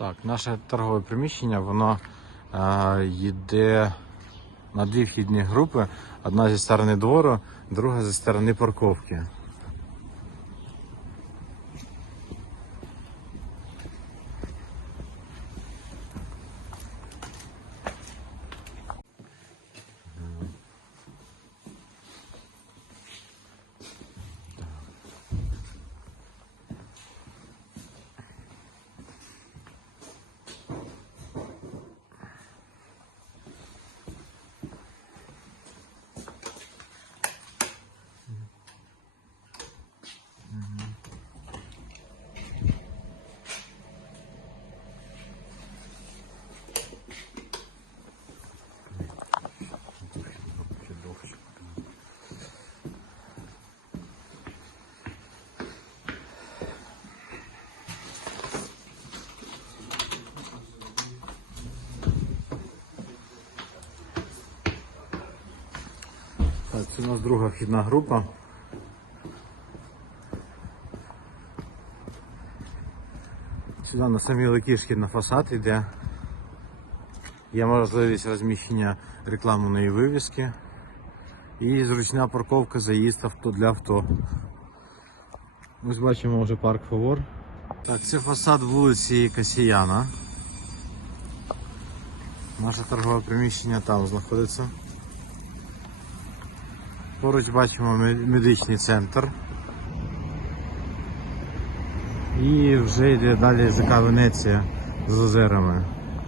Так, наше торгове приміщення, воно е, йде на дві вхідні групи. Одна зі сторони двору, друга зі сторони парковки. Так, це у нас друга вхідна група. Сюди на самі ликішки на фасад йде. Є можливість розміщення рекламної вивіски і зручна парковка заїзд авто для авто. Ось бачимо вже парк Фавор. Так, це фасад вулиці Касіяна. Наше торгове приміщення там знаходиться. Поруч бачимо медичний центр. І вже йде далі ЖК Венеція з озерами.